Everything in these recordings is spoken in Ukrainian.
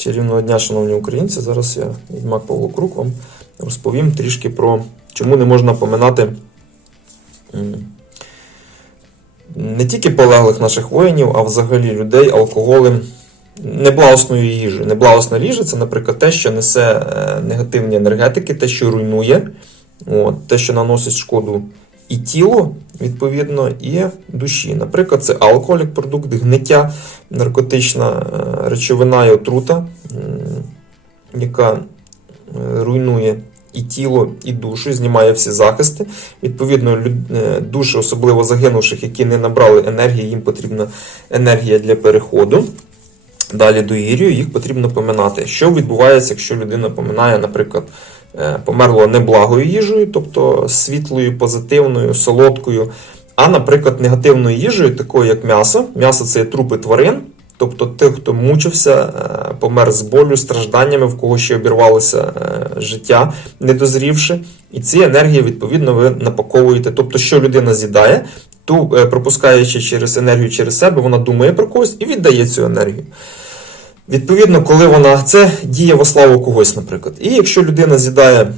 Чарівного дня, шановні українці. Зараз я, Відьмак Павло Крук, вам розповім трішки про чому не можна поминати не тільки полеглих наших воїнів, а взагалі людей алкоголем неблагосною їжею. Неблагосна їжа це, наприклад, те, що несе е, негативні енергетики, те, що руйнує, от, те, що наносить шкоду і тілу, відповідно, і душі. Наприклад, це алкоголь, як продукт гниття, наркотична е, речовина і отрута, яка е, руйнує і тіло, і душу, знімає всі захисти. Відповідно, е, душі, особливо загинувших, які не набрали енергії, їм потрібна енергія для переходу. Далі до Ірію, їх потрібно поминати. Що відбувається, якщо людина поминає, наприклад, померло неблагою їжею, тобто світлою, позитивною, солодкою, а, наприклад, негативною їжею, такою як м'ясо. М'ясо це є трупи тварин, тобто тих, хто мучився, е, помер з болю, стражданнями, в кого ще обірвалося е, життя, не дозрівши. І ці енергії, відповідно, ви напаковуєте. Тобто, що людина з'їдає, ту, е, пропускаючи через енергію через себе, вона думає про когось і віддає цю енергію. Відповідно, коли вона це діє во славу когось, наприклад. І якщо людина з'їдає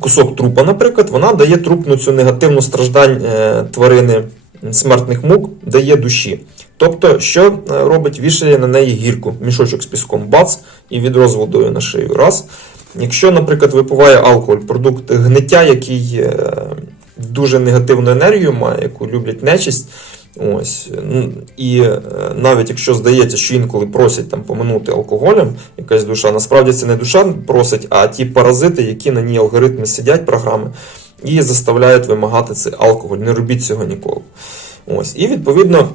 кусок трупа, наприклад, вона дає трупну цю негативну страждань е, тварини смертних мук, дає душі. Тобто, що е, робить, вішає на неї гірку, мішочок з піском, бац, і відро з водою на шию. Раз. Якщо, наприклад, випиває алкоголь, продукт гниття, який е, дуже негативну енергію має, яку люблять нечисть. Ось. Ну, І е, навіть якщо здається, що інколи просять там поминути алкоголем, якась душа, насправді це не душа просить, а ті паразити, які на ній алгоритми сидять, програми, і заставляють вимагати цей алкоголь. Не робіть цього ніколи. Ось. І відповідно.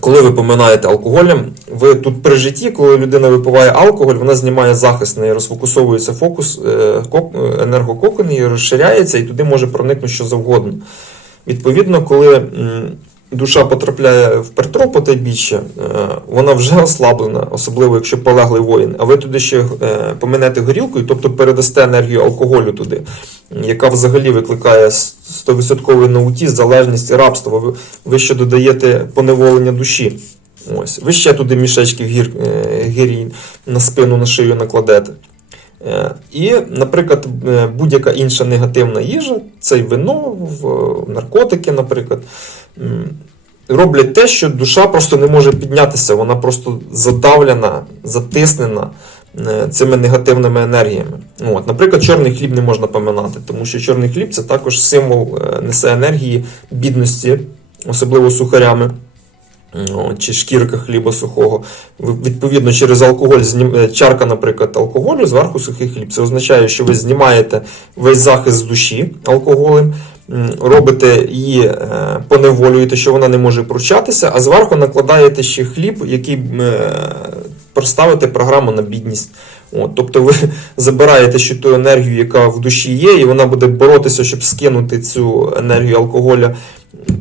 Коли ви поминаєте алкоголем, ви тут при житті, коли людина випиває алкоголь, вона знімає захист, неї розфокусовується фокус, е, е, енергококон її розширяється і туди може проникнути що завгодно. Відповідно, коли душа потрапляє в Петро потайбіччя, е, вона вже ослаблена, особливо якщо полеглий воїн, а ви туди ще е, поминете горілкою, тобто передасте енергію алкоголю туди, яка взагалі викликає 100% науті, залежність і рабство. Ви, ще додаєте поневолення душі. Ось. Ви ще туди мішечки гір, е, гірій на спину, на шию накладете. Е, І, наприклад, е, будь-яка інша негативна їжа, це й вино, наркотики, наприклад, роблять те, що душа просто не може піднятися, вона просто задавлена, затиснена е, цими негативними енергіями. От, наприклад, чорний хліб не можна поминати, тому що чорний хліб це також символ несе енергії бідності, особливо сухарями. О, Чи шкірка хліба сухого. Відповідно, через алкоголь е, чарка, наприклад, алкоголю, зверху сухий хліб. Це означає, що ви знімаєте весь захист з душі алкоголем, робите її, е, поневолюєте, що вона не може пручатися, а зверху накладаєте ще хліб, який е, проставите програму на бідність. От, тобто ви забираєте ще ту енергію, яка в душі є, і вона буде боротися, щоб скинути цю енергію алкоголя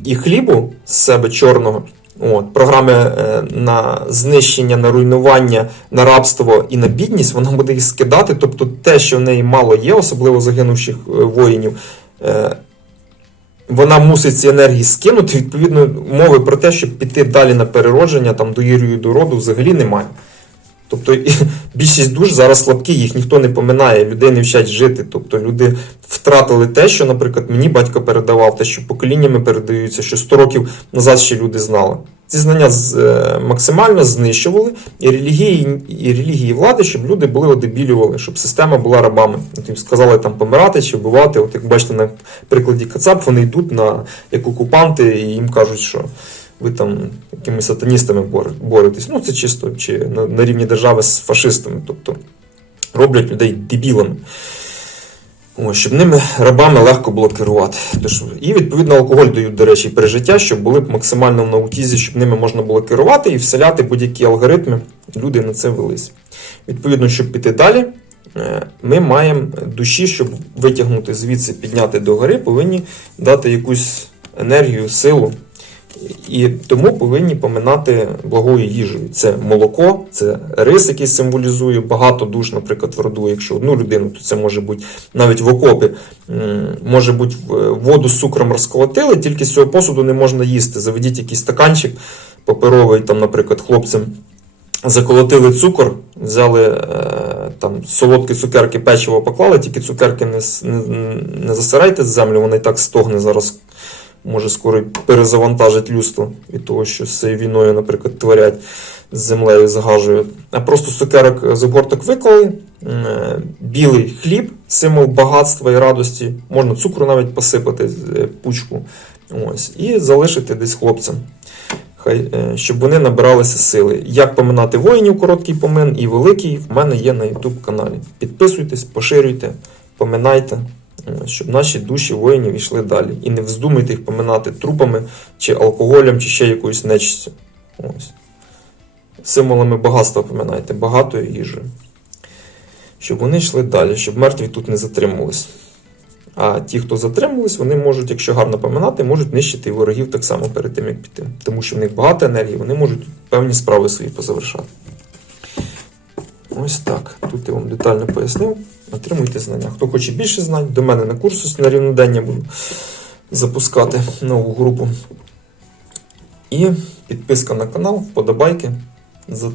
і хлібу з себе чорного. От, програми е, на знищення, на руйнування, на рабство і на бідність, вона буде їх скидати. Тобто те, що в неї мало є, особливо загинувших е, воїнів, е, вона мусить ці енергії скинути. Відповідно, мови про те, щоб піти далі на переродження, там до Ірію, до роду, взагалі немає. Тобто більшість душ зараз слабкі, їх ніхто не поминає, людей не вчать жити. Тобто люди втратили те, що, наприклад, мені батько передавав, те, що поколіннями передаються, що 100 років назад ще люди знали. Ці знання е, максимально знищували і релігії, і релігії влади, щоб люди були одебілювали, щоб система була рабами. От їм сказали там помирати чи вбивати. От як бачите на прикладі Кацап, вони йдуть на як окупанти і їм кажуть, що ви там якимись сатаністами боре- боретесь. Ну це чисто чи на, на рівні держави з фашистами, тобто роблять людей дебілами. Ось, щоб ними рабами легко було керувати. Тож, і відповідно алкоголь дають, до речі, пережиття, щоб були б максимально в наутізі, щоб ними можна було керувати і вселяти будь-які алгоритми. Люди на це велись. Відповідно, щоб піти далі, е, ми маємо душі, щоб витягнути звідси, підняти до гори, повинні дати якусь енергію, силу. І тому повинні поминати благою їжею. Це молоко, це рис, який символізує багато душ, наприклад, в роду. Якщо одну людину, то це може бути навіть в окопі, може бути воду з цукром розколотили, тільки з цього посуду не можна їсти. Заведіть якийсь стаканчик паперовий, там, наприклад, хлопцям заколотили цукор, взяли е, там солодкі цукерки, печиво поклали, тільки цукерки не, не, не засирайте з землю, вона і так стогне зараз. Може скоро перезавантажить люсто від того, що з цією війною, наприклад, творять з землею, загажують. А просто цукерок з обгорток виклали. е, Білий хліб, символ багатства і радості. Можна цукру навіть посипати е, пучку. Ось, і залишити десь хлопцям. Хай, е, щоб вони набиралися сили. Як поминати воїнів, короткий помин і великий, в мене є на YouTube каналі. Підписуйтесь, поширюйте, поминайте, щоб наші душі воїнів йшли далі. І не вздумайте їх поминати трупами, чи алкоголем, чи ще якоюсь нечистю. Ось. Символами багатства поминайте, багатої їжі. Щоб вони йшли далі, щоб мертві тут не затримувались. А ті, хто затримались, вони можуть, якщо гарно поминати, можуть нищити ворогів так само перед тим, як піти. Тому що в них багато енергії, вони можуть певні справи свої позавершати. Ось так. Тут я вам детально пояснив. Отримуйте знання. Хто хоче більше знань, до мене на курсу на рівнодення буду запускати нову групу. І підписка на канал, вподобайки.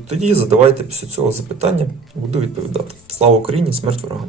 Тоді задавайте після цього запитання, буду відповідати. Слава Україні, смерть ворогам!